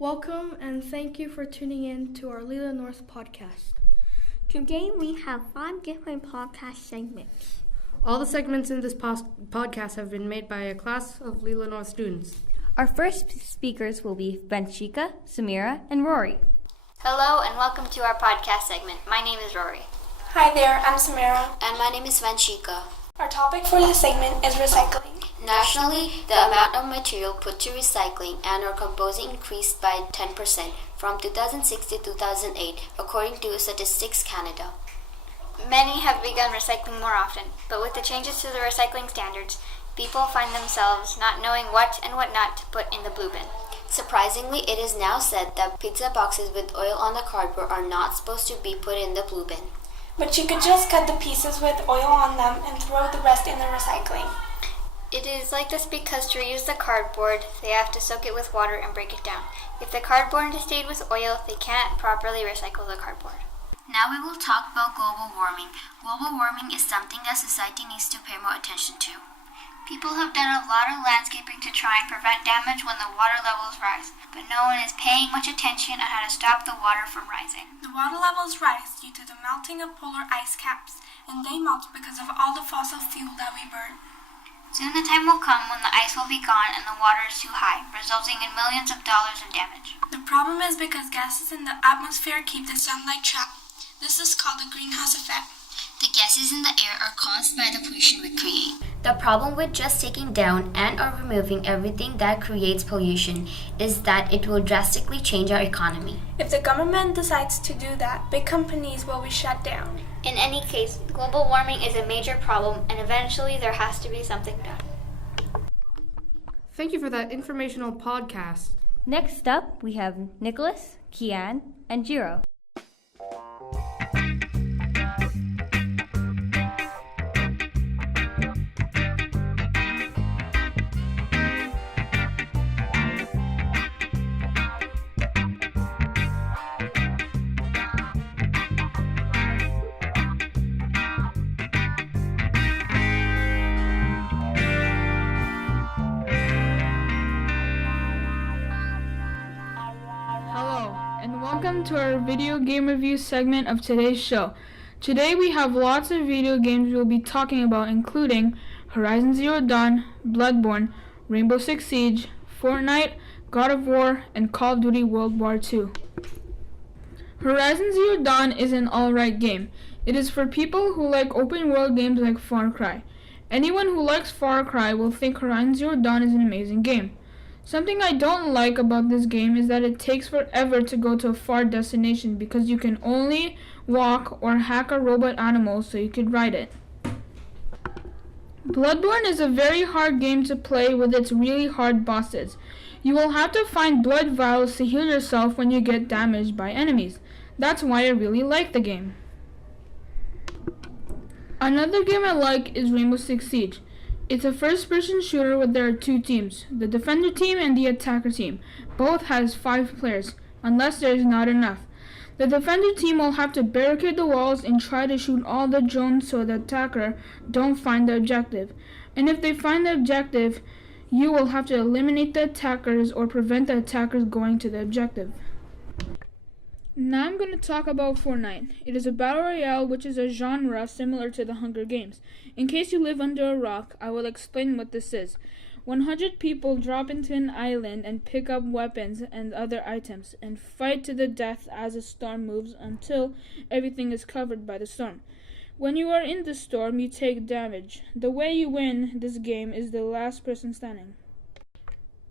Welcome and thank you for tuning in to our Leila North podcast. Today we have 5 different podcast segments. All the segments in this podcast have been made by a class of Leila North students. Our first speakers will be Vanshika, Samira, and Rory. Hello and welcome to our podcast segment. My name is Rory. Hi there, I'm Samira. And my name is Vanshika. Our topic for this segment is recycling. Nationally, the amount of material put to recycling and or composting increased by 10% from 2006 to 2008, according to Statistics Canada. Many have begun recycling more often, but with the changes to the recycling standards, people find themselves not knowing what and what not to put in the blue bin. Surprisingly, it is now said that pizza boxes with oil on the cardboard are not supposed to be put in the blue bin. But you could just cut the pieces with oil on them and throw the rest in the recycling. It is like this because to reuse the cardboard, they have to soak it with water and break it down. If the cardboard is stayed with oil, they can't properly recycle the cardboard. Now we will talk about global warming. Global warming is something that society needs to pay more attention to. People have done a lot of landscaping to try and prevent damage when the water levels rise, but no one is paying much attention on how to stop the water from rising. The water levels rise due to the melting of polar ice caps, and they melt because of all the fossil fuel that we burn. Soon the time will come when the ice will be gone and the water is too high, resulting in millions of dollars in damage. The problem is because gases in the atmosphere keep the sunlight trapped. This is called the greenhouse effect. The gases in the air are caused by the pollution we create. The problem with just taking down and or removing everything that creates pollution is that it will drastically change our economy. If the government decides to do that, big companies will be shut down. In any case, global warming is a major problem and eventually there has to be something done. Thank you for that informational podcast. Next up, we have Nicholas, Kian, and Jiro. Welcome to our video game review segment of today's show. Today we have lots of video games we'll be talking about, including Horizon Zero Dawn, Bloodborne, Rainbow Six Siege, Fortnite, God of War, and Call of Duty World War II. Horizon Zero Dawn is an alright game. It is for people who like open world games like Far Cry. Anyone who likes Far Cry will think Horizon Zero Dawn is an amazing game. Something I don't like about this game is that it takes forever to go to a far destination because you can only walk or hack a robot animal so you could ride it. Bloodborne is a very hard game to play with its really hard bosses. You will have to find blood vials to heal yourself when you get damaged by enemies. That's why I really like the game. Another game I like is Rainbow Six Siege. It's a first-person shooter where there are 2 teams, the defender team and the attacker team. Both has 5 players, unless there is not enough. The defender team will have to barricade the walls and try to shoot all the drones so the attacker don't find the objective. And if they find the objective, you will have to eliminate the attackers or prevent the attackers going to the objective. Now I'm going to talk about Fortnite. It is a battle royale which is a genre similar to the Hunger Games. In case you live under a rock, I will explain what this is. 100 people drop into an island and pick up weapons and other items and fight to the death as a storm moves until everything is covered by the storm. When you are in the storm, you take damage. The way you win this game is the last person standing.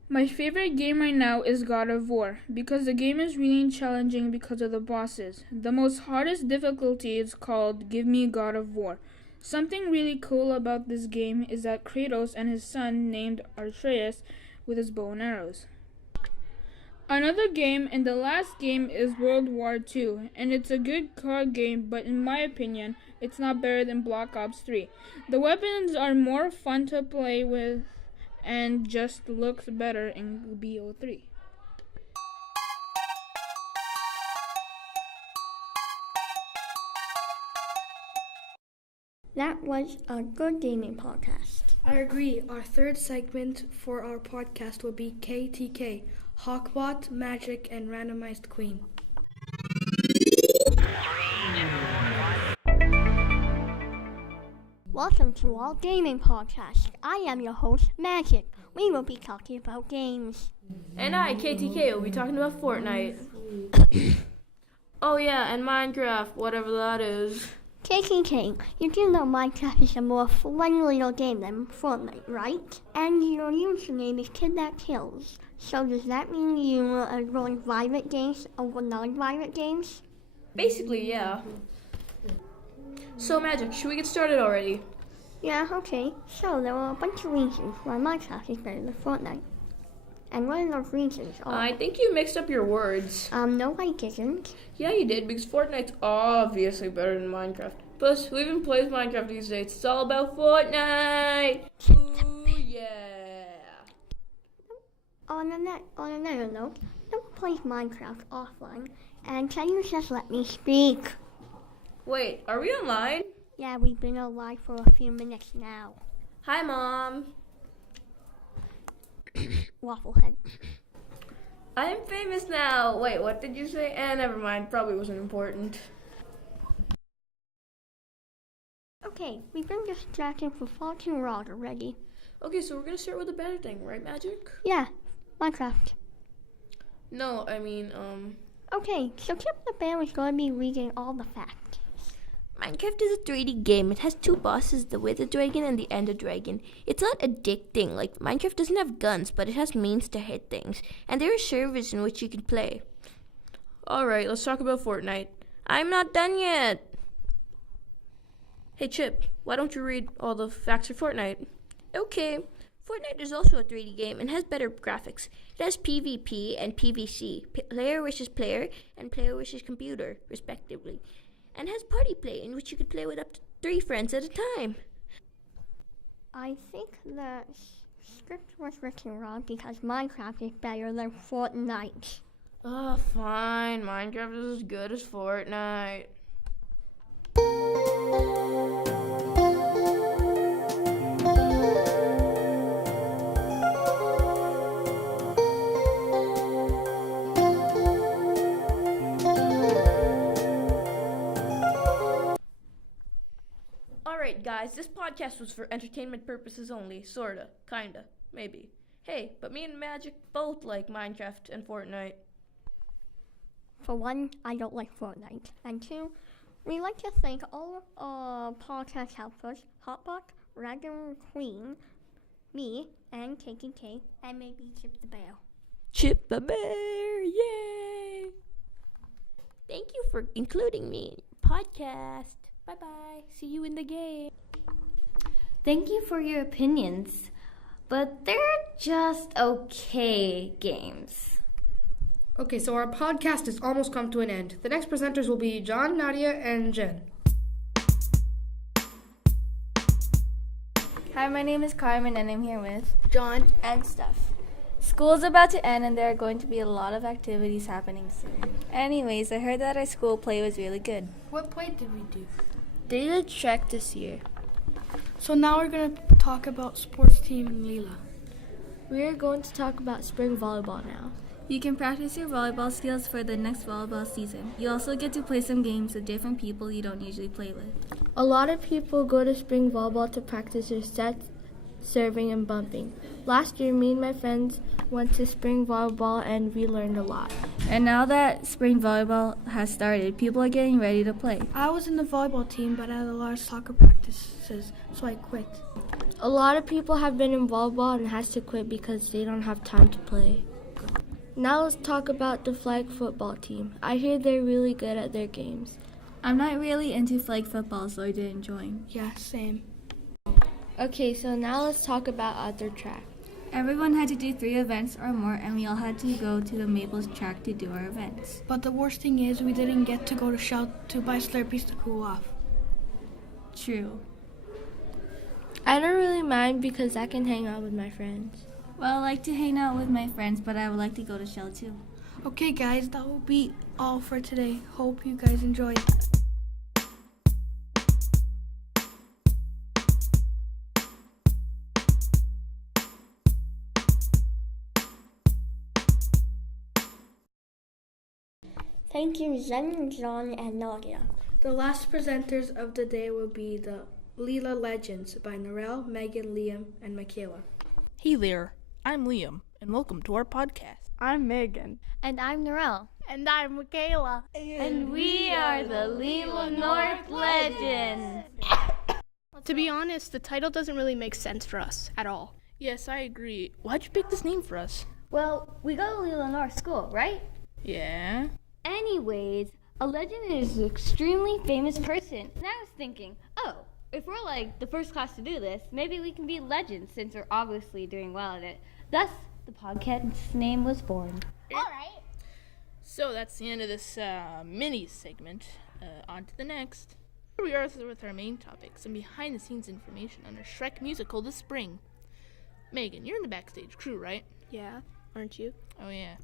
My favorite game right now is God of War, because the game is really challenging because of the bosses. The most hardest difficulty is called Give Me God of War. Something really cool about this game is that Kratos and his son named Atreus with his bow and arrows. Another game and the last game is World War II, and it's a good card game, but in my opinion, it's not better than Black Ops 3. The weapons are more fun to play with and just looks better in BO3. That was a good gaming podcast. I agree. Our third segment for our podcast will be KTK, Hawkbot, Magic, and Randomized Queen. Welcome to All Gaming Podcast. I am your host, Magic. We will be talking about games. And I, KTK, will be talking about Fortnite. Oh yeah, and Minecraft, whatever that is. KTK, you do know Minecraft is a more fun little game than Fortnite, right? And your username is Kidnap Kills. So does that mean you are going violent games over non-violent games? Basically, yeah. So, Magic, should we get started already? Yeah, okay. So there are a bunch of reasons why Minecraft is better than Fortnite. And one of those reasons are... I think you mixed up your words. No, I didn't. Yeah, you did, because Fortnite's obviously better than Minecraft. Plus, who even plays Minecraft these days? It's all about Fortnite! Ooh, yeah! On another note, no one plays Minecraft offline. And can you just let me speak? Wait, are we online? Yeah, we've been alive for a few minutes now. Hi, Mom. Wafflehead. I'm famous now. Wait, what did you say? Never mind. Probably wasn't important. Okay, we've been distracted for far too long already. Okay, so we're gonna start with a better thing, right, Magic? Yeah, Minecraft. No, I mean, Okay, so Chip the Bear is going to be reading all the facts. Minecraft is a 3D game. It has two bosses, the Wither Dragon and the Ender Dragon. It's not addicting, like Minecraft doesn't have guns, but it has means to hit things. And there are servers in which you can play. alright, let's talk about Fortnite. I'm not done yet. Hey, Chip, why don't you read all the facts for Fortnite? Okay. Fortnite is also a 3D game and has better graphics. It has PvP and PvC, player versus player and player versus computer, respectively. And has party play, in which you could play with up to 3 friends at a time. I think the script was written wrong because Minecraft is better than Fortnite. Oh, fine. Minecraft is as good as Fortnite. Alright, guys, this podcast was for entertainment purposes only. Sorta. Kinda. Maybe. Hey, but me and Magic both like Minecraft and Fortnite. For one, I don't like Fortnite. And two, we like to thank all podcast helpers, Hotbot, Random Queen, me, and KKK, and maybe Chip the Bear. Chip the Bear, yay! Thank you for including me in your podcast. Bye-bye. See you in the game. Thank you for your opinions, but they're just okay games. Okay, so our podcast has almost come to an end. The next presenters will be John, Nadia, and Jen. Hi, my name is Carmen and I'm here with John. and Steph. School's about to end and there are going to be a lot of activities happening soon. Anyways, I heard that our school play was really good. What play did we do? They did track this year. So now we're going to talk about sports team in Leila. We are going to talk about spring volleyball now. You can practice your volleyball skills for the next volleyball season. You also get to play some games with different people you don't usually play with. A lot of people go to spring volleyball to practice their sets, serving, and bumping. Last year, me and my friends went to spring volleyball and we learned a lot. And now that spring volleyball has started, people are getting ready to play. I was in the volleyball team, but I had a lot of soccer practices, so I quit. A lot of people have been in volleyball and has to quit because they don't have time to play. Now let's talk about the flag football team. I hear they're really good at their games. I'm not really into flag football, so I didn't join. Yeah, same. Okay, so now let's talk about outdoor track. Everyone had to do 3 events or more, and we all had to go to the Maples track to do our events. But the worst thing is we didn't get to go to Shell to buy Slurpees to cool off. True. I don't really mind because I can hang out with my friends. Well, I like to hang out with my friends, but I would like to go to Shell too. Okay, guys, that will be all for today. Hope you guys enjoyed. Thank you, Zen, John, and Nadia. The last presenters of the day will be the Leila Legends by Narelle, Megan, Liam, and Michaela. Hey there, I'm Liam, and welcome to our podcast. I'm Megan. And I'm Narelle. And I'm Michaela. And we are the Leila North Legends. To be honest, the title doesn't really make sense for us at all. Yes, I agree. Why'd you pick this name for us? Well, we go to Leila North School, right? Yeah. Anyways, a legend is an extremely famous person. And I was thinking, if we're like the first class to do this, maybe we can be legends since we're obviously doing well at it. Thus, the podcast's name was born. All right. So that's the end of this mini segment. On to the next. Here we are with our main topic, some behind-the-scenes information on our Shrek musical this spring. Megan, you're in the backstage crew, right? Yeah, aren't you? Oh, yeah.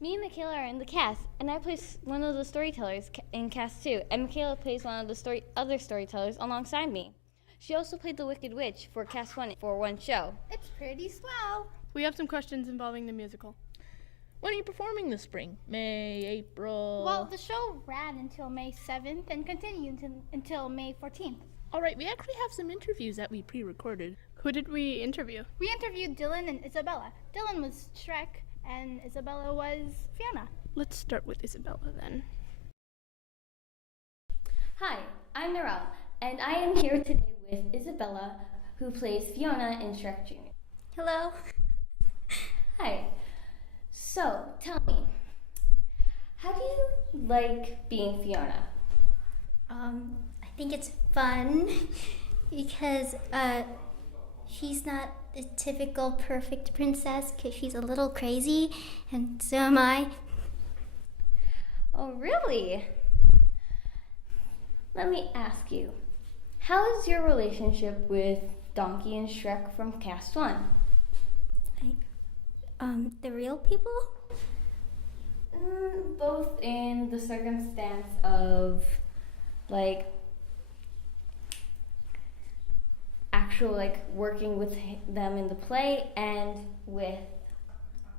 Me and Michaela are in the cast, and I play one of the storytellers in cast 2, and Michaela plays one of the other storytellers alongside me. She also played the Wicked Witch for cast 1 for one show. It's pretty swell. We have some questions involving the musical. When are you performing this spring? May, April? Well, the show ran until May 7th and continued until May 14th. All right, we actually have some interviews that we pre-recorded. Who did we interview? We interviewed Dylan and Isabella. Dylan was Shrek, and Isabella was Fiona. Let's start with Isabella then. Hi, I'm Narelle, and I am here today with Isabella, who plays Fiona in Shrek Jr. Hello. Hi. So, tell me, how do you like being Fiona? I think it's fun because she's not the typical perfect princess because she's a little crazy, and so am I. Oh, really? Let me ask you, how is your relationship with Donkey and Shrek from cast 1? The real people? Both in the circumstance of, like, actual, like, working with them in the play and with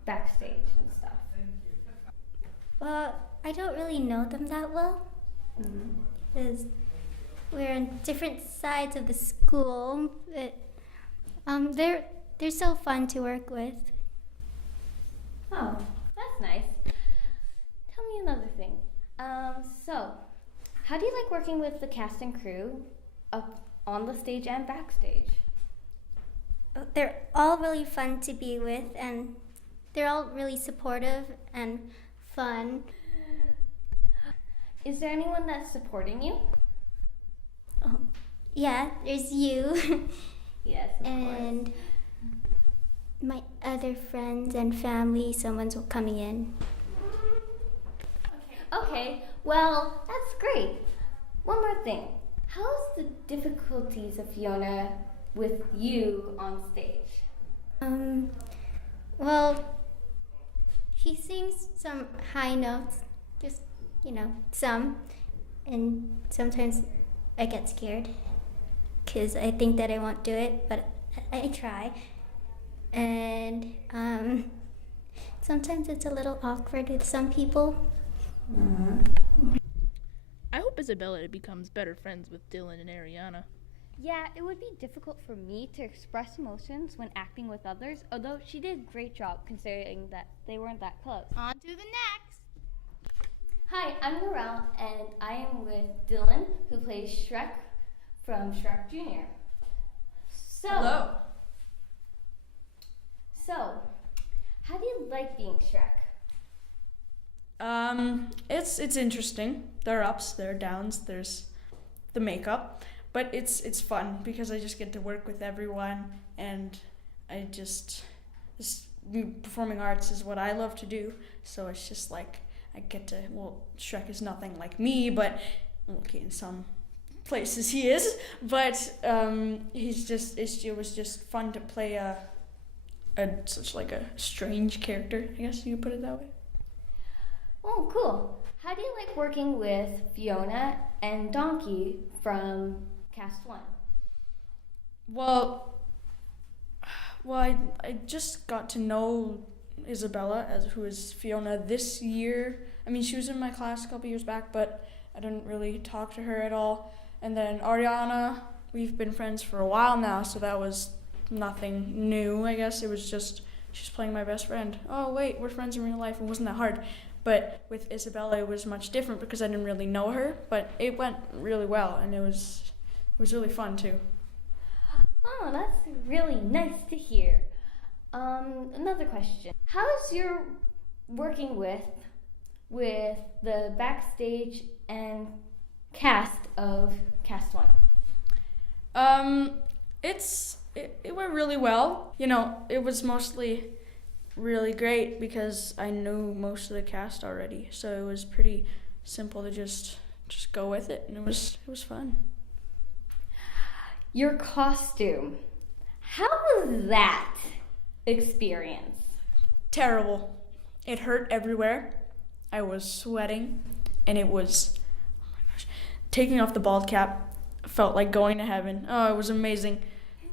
backstage and stuff. Well, I don't really know them that well because we're on different sides of the school, but they're so fun to work with. Oh, that's nice. Tell me another thing. So, how do you like working with the cast and crew up on the stage and backstage? They're all really fun to be with, and they're all really supportive and fun. Is there anyone that's supporting you? Oh, yeah, there's you. Yes, of and course. My other friends and family, someone's coming in. Okay, well, that's great. One more thing. How's the difficulties of Fiona with you on stage? Well, she sings some high notes, just, some, and sometimes I get scared because I think that I won't do it, but I try. And sometimes it's a little awkward with some people. I hope Isabella becomes better friends with Dylan and Ariana. Yeah, it would be difficult for me to express emotions when acting with others, although she did a great job considering that they weren't that close. On to the next. Hi, I'm Narelle, and I am with Dylan, who plays Shrek from Shrek Jr. Hello. So, how do you like being Shrek? It's interesting. There are ups, there are downs, there's the makeup, but it's fun because I just get to work with everyone, and performing arts is what I love to do, so it's just like I get to, Shrek is nothing like me, but okay, in some places he is, but it was just fun to play such like a strange character, I guess you could put it that way. Oh, cool. How do you like working with Fiona and Donkey from cast 1? Well, I just got to know Isabella, who is Fiona this year. I mean, she was in my class a couple years back, but I didn't really talk to her at all. And then Ariana, we've been friends for a while now, so that was nothing new, I guess. It was just, she's playing my best friend. Oh, wait, we're friends in real life. It wasn't that hard. But with Isabella, it was much different because I didn't really know her, but it went really well, and it was really fun, too. Oh, that's really nice to hear. Another question. How's your working with the backstage and cast of Cast 1? It went really well. You know, it was mostly really great because I knew most of the cast already, so it was pretty simple to just go with it, and it was fun. Your costume. How was that experience? Terrible. It hurt everywhere. I was sweating, and it was, oh my gosh, taking off the bald cap felt like going to heaven. Oh, it was amazing.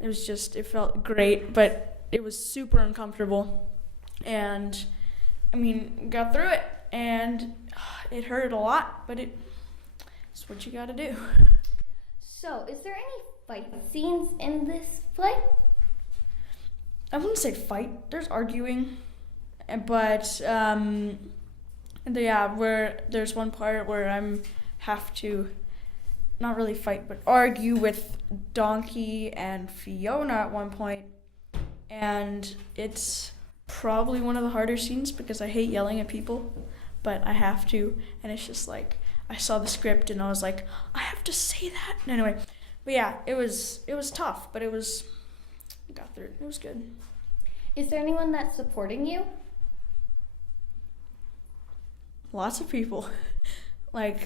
It felt great, but it was super uncomfortable. And, I mean, got through it, and it hurt a lot, but it's what you gotta do. So, is there any fight scenes in this play? I wouldn't say fight. There's arguing, but where there's one part where I have to not really fight, but argue with Donkey and Fiona at one point, and it's probably one of the harder scenes because I hate yelling at people, but I have to, and it's just like I saw the script and I was like, I have to say that. Anyway, but yeah, it was tough, but got through it. It was good. Is there anyone that's supporting you? Lots of people. Yeah,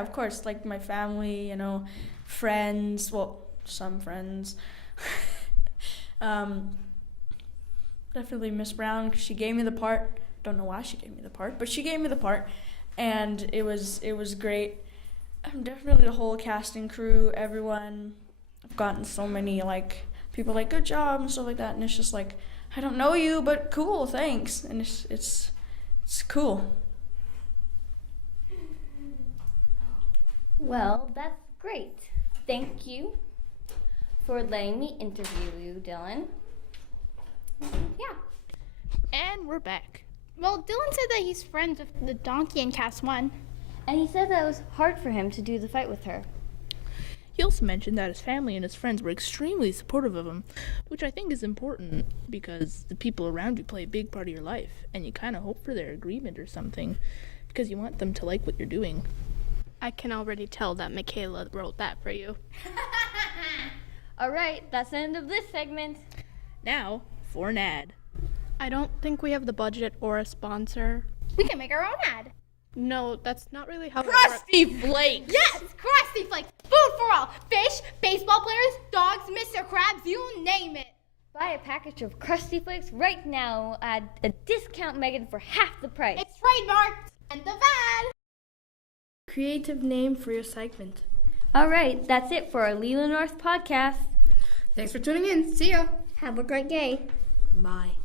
of course, like my family, friends, well, some friends. Definitely Miss Brown, because she gave me the part. Don't know why she gave me the part, but she gave me the part, and it was great. Definitely the whole casting crew, everyone. I've gotten so many people good job and stuff like that, and it's just like, I don't know you, but cool, thanks, and it's cool. Well, that's great. Thank you for letting me interview you, Dylan. Yeah. And we're back. Well, Dylan said that he's friends with the Donkey in Cast 1. And he said that it was hard for him to do the fight with her. He also mentioned that his family and his friends were extremely supportive of him, which I think is important because the people around you play a big part of your life, and you kind of hope for their agreement or something because you want them to like what you're doing. I can already tell that Michaela wrote that for you. All right, that's the end of this segment. Now, for an ad. I don't think we have the budget or a sponsor. We can make our own ad. No, that's not really how Krusty Flakes! Yes, Krusty Flakes! Food for all! Fish, baseball players, dogs, Mr. Krabs, you name it! Buy a package of Krusty Flakes right now at a discount Megan for half the price. It's trademarked! And the van! Creative name for your segment. All right, that's it for our Leila North podcast. Thanks for tuning in. See ya. Have a great day. Bye.